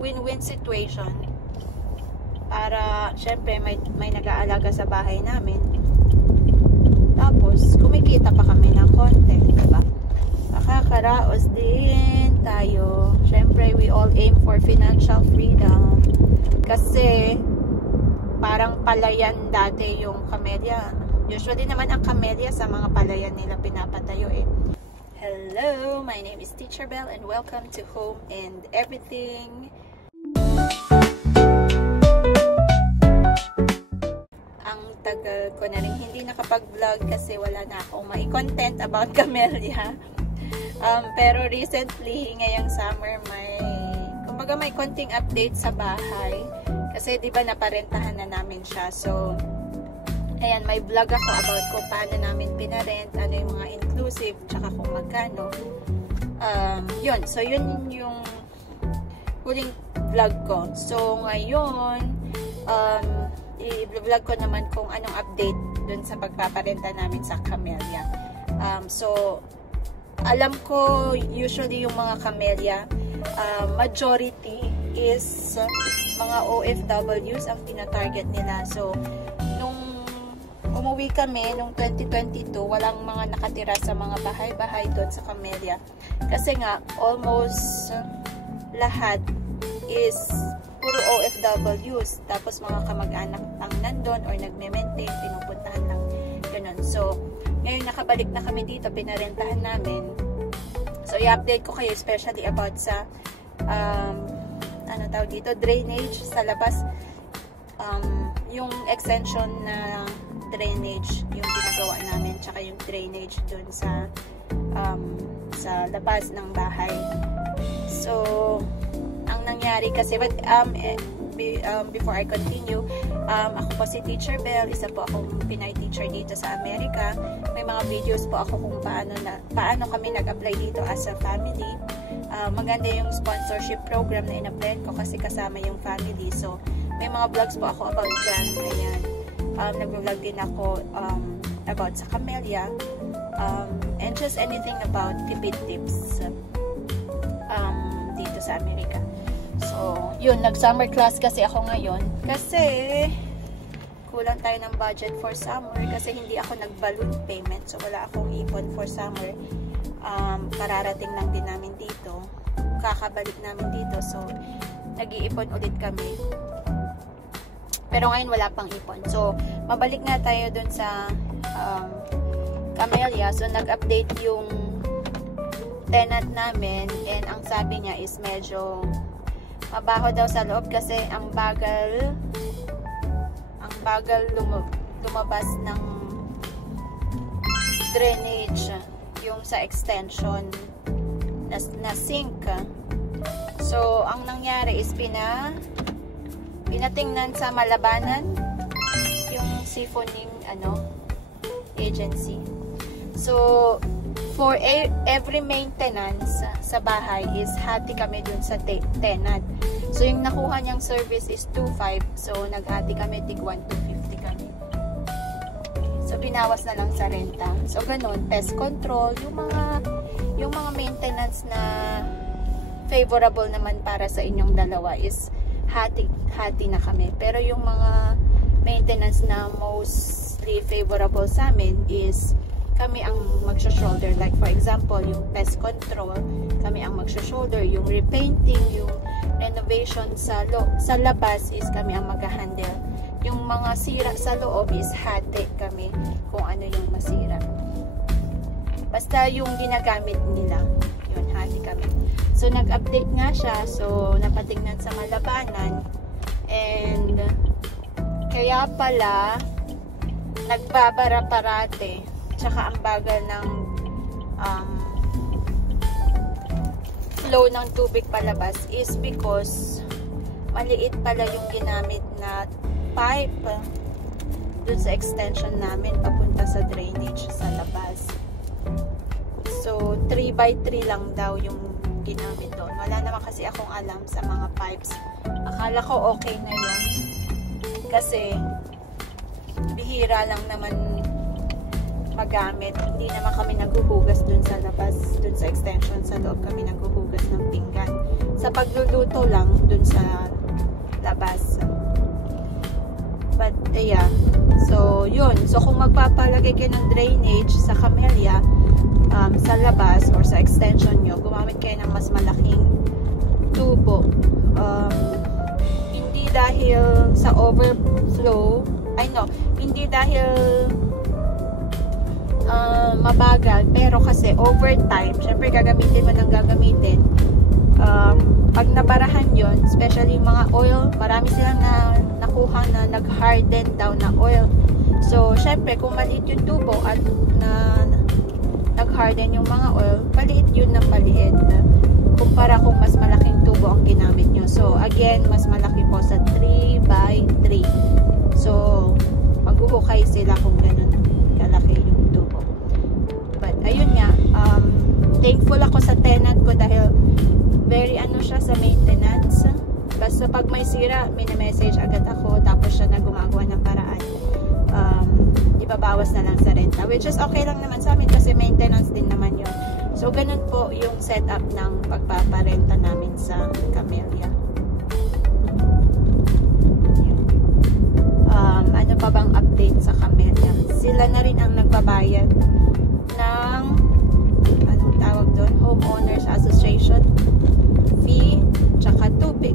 win-win situation. Para, syempre, may nag-aalaga sa bahay namin. Tapos, kumikita pa kami ng konti, diba? Makakaraos din tayo. Syempre, we all aim for financial freedom. Kasi, parang palayan dati yung camellia. Usually naman ang camellia sa mga palayan nila pinapatayo eh. Hello, my name is Teacher Belle and welcome to Home and Everything. Ang tagal ko na rin hindi nakapag-vlog kasi wala na akong mai-content about camellia. Pero recently, ngayong summer, kumbaga may konting update sa bahay. Kasi di ba naparentahan na namin siya. So, ayan, may vlog ako about kung paano namin pinarent, ano yung mga inclusive, tsaka kung magkano. Yun. So, yun yung huling vlog ko. So, ngayon, i-vlog ko naman kung anong update dun sa pagpaparenta namin sa camellia. So, alam ko, usually yung mga camellia, majority is mga OFWs ang pinatarget nila. So, nung umuwi kami, nung 2022, walang mga nakatira sa mga bahay-bahay doon sa camellia. Kasi nga, almost lahat is puro OFWs. Tapos mga kamag-anak ang nandun or nagme-maintain, pinupuntahan lang. Ganun. So, ngayon nakabalik na kami dito, pinarentahan namin. So, i-update ko kayo especially about sa ano tawag dito, drainage sa labas. Yung extension na drainage yung ginagawa namin, tsaka yung drainage dun sa labas ng bahay. So, ang nangyari kasi, but, before I continue, ako po si Teacher Belle, isa po akong Pinay teacher dito sa Amerika. May mga videos po ako kung paano kami nag-apply dito as a family. Maganda yung sponsorship program na in-apply ko kasi kasama yung family. So, may mga vlogs po ako about dyan. Ayan. Nag-vlog din ako about sa camellia. And just anything about tipid tips dito sa Amerika. So, yun, nag-summer class kasi ako ngayon. Kasi, kulang tayo ng budget for summer. Kasi hindi ako nag-balloon payment. So, wala akong ipon for summer. Kararating lang din namin dito. Kakabalik namin dito. So, nag-iipon ulit kami. Pero ngayon, wala pang ipon. So, mabalik nga tayo dun sa camellia. So, nag-update yung tenant namin. And ang sabi niya is medyo mabaho daw sa loob kasi ang bagal lumabas ng drainage yung sa extension na sink. So, ang nangyari is pinatingnan sa Malabanan yung siphoning agency. So, for every maintenance sa bahay is hati kami dun sa tenant. So, yung nakuha niyang service is 2.5. So, naghati kami, tig 1,250 kami. So, binawas na lang sa renta. So, ganun. Pest control, yung mga maintenance na favorable naman para sa inyong dalawa is hati na kami. Pero yung mga maintenance na mostly favorable sa amin is kami ang magsha-shoulder. Like for example, yung pest control, kami ang magsha-shoulder. Yung repainting, yung renovation sa labas is kami ang mag-handle. Yung mga sira sa loob is hati kami kung ano yung masira. Basta yung ginagamit nila, yun, hati kami. So, nag-update nga siya. So, napatingnan sa Malabanan. And, kaya pala, nagbabara parate. Tsaka ang bagal ng flow ng tubig palabas is because maliit pala yung ginamit na pipe dun sa extension namin papunta sa drainage sa labas. So, 3x3 lang daw yung ginamit doon. Wala naman kasi akong alam sa mga pipes. Akala ko okay na yun. Kasi, bihira lang naman magamit. Hindi naman kami naghuhugas dun sa labas, dun sa extension sa loob kami naghuhugas ng pinggan. sa pagluluto lang dun sa labas. But yeah, so yun. So kung magpapalagay kayo ng drainage sa camellia sa labas or sa extension nyo, gumamit kayo ng mas malaking tubo. Hindi dahil sa overflow, hindi dahil mabagal, pero kasi over time, syempre gagamitin mo ng gagamitin. Pag nabarahan yon, especially mga oil, marami silang nakuha na nag-harden daw na oil. So syempre kung maliit yung tubo at nag-harden yung mga oil, paliit yun na paliit kumpara kung mas malaking tubo ang ginamit nyo. So again, mas malaki po sa 3x3. So maghuhukay sila kung ganun kalaki yung tubo. But ayun nga, thankful ako sa tenant ko dahil very siya sa maintenance. Basta pag may sira, message agad ako, tapos siya na gumagawa ng paraan. Ibabawas na lang sa renta, which is okay lang naman sa amin kasi maintenance din naman yun. So ganun po yung setup ng pagpaparenta namin sa Camellia. Ano pa bang update sa Camellia? Sila na rin ang nagbabayad ng anong tawag doon? Homeowners Association fee tsaka tubig.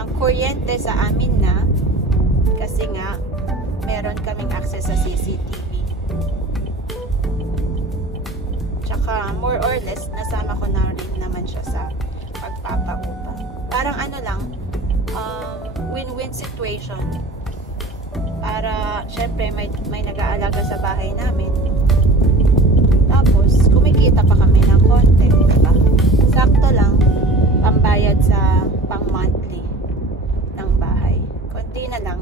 Ang kuryente sa amin na kasi nga meron kaming access sa CCTV. Tsaka more or less nasama ko na rin naman siya sa pagpapaupa. Parang win-win situation. Para syempre may nag-aalaga sa bahay namin. Tapos kumikita pa kami ng konti, diba? Sakto lang pambayad sa pang-monthly ng bahay. Konti na lang.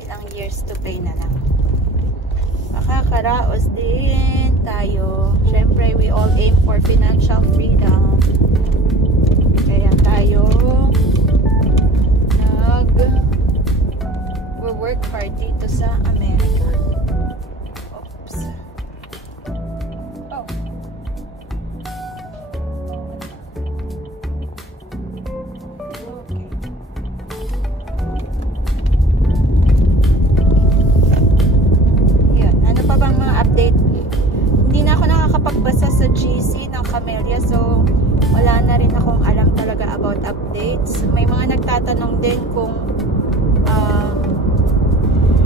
Ilang years to pay na lang. Makakaraos din tayo. Syempre, we all aim for financial freedom. Kaya tayo work hard dito sa Amerika. Oops. Oh. Okay. Yan. Ano pa bang mga update? Hindi na ako nakakapagbasa sa GC ng Camellia, so wala na rin akong alam talaga about updates. May mga nagtatanong din kung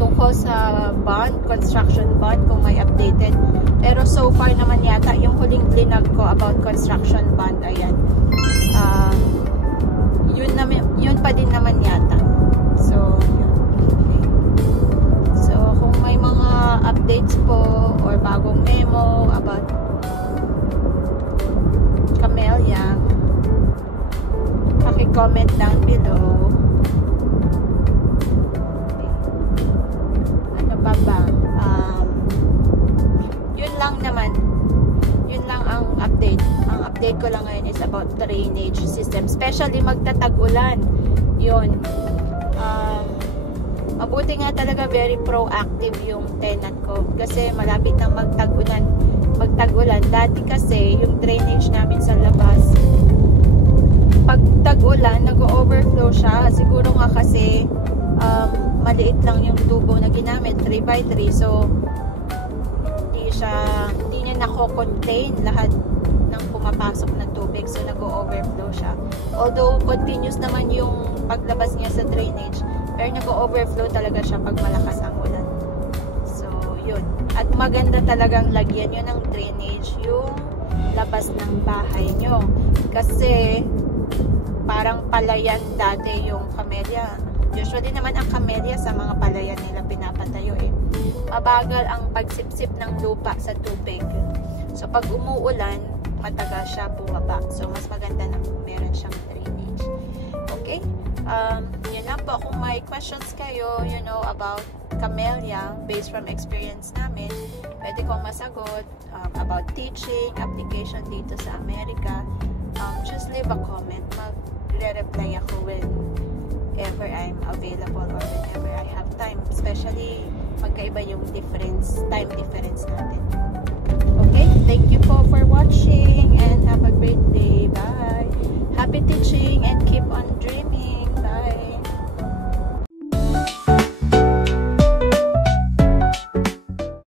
tungkol sa bond, construction bond, kung may updated. Pero so far naman yata, yung huling blinag ko about construction bond, ayan. Yun pa din naman yata. So, okay. So, kung may mga updates po or bagong memo about Camellia, paki-comment down below. Yun lang ang update. Ang update ko lang ngayon is about drainage system, especially magtatag-ulan. Yun. Mabuti nga talaga, very proactive yung tenant ko kasi malapit nang magtag-ulan. Dati kasi yung drainage namin sa labas, pag tag-ulan, nag-overflow siya. Siguro nga kasi maliit lang yung tubo na ginamit, 3x3. So hindi niya nako-contain lahat ng pumapasok na tubig, so nag-overflow siya. Although continuous naman yung paglabas niya sa drainage, pero nag-overflow talaga siya pag malakas ang ulan. So yun, at maganda talagang lagyan yun ng drainage yung labas ng bahay nyo, kasi parang palayan dati yung Camellia. Usually naman ang Camellia sa mga palayan nila pinapatayo mabagal ang pagsipsip ng lupa sa tubig. So pag umuulan, matagal siya bumaba. So mas maganda na meron siyang drainage. Okay? Yun na po. Kung may questions kayo, about Camellia, based from experience namin, pwede kong masagot about teaching, application dito sa Amerika. Just leave a comment. Magre-reply ako whenever I'm available or whenever I have time. Especially magkaiba yung time difference natin. Okay? thank you po for watching and have a great day. Bye. Happy teaching and keep on dreaming.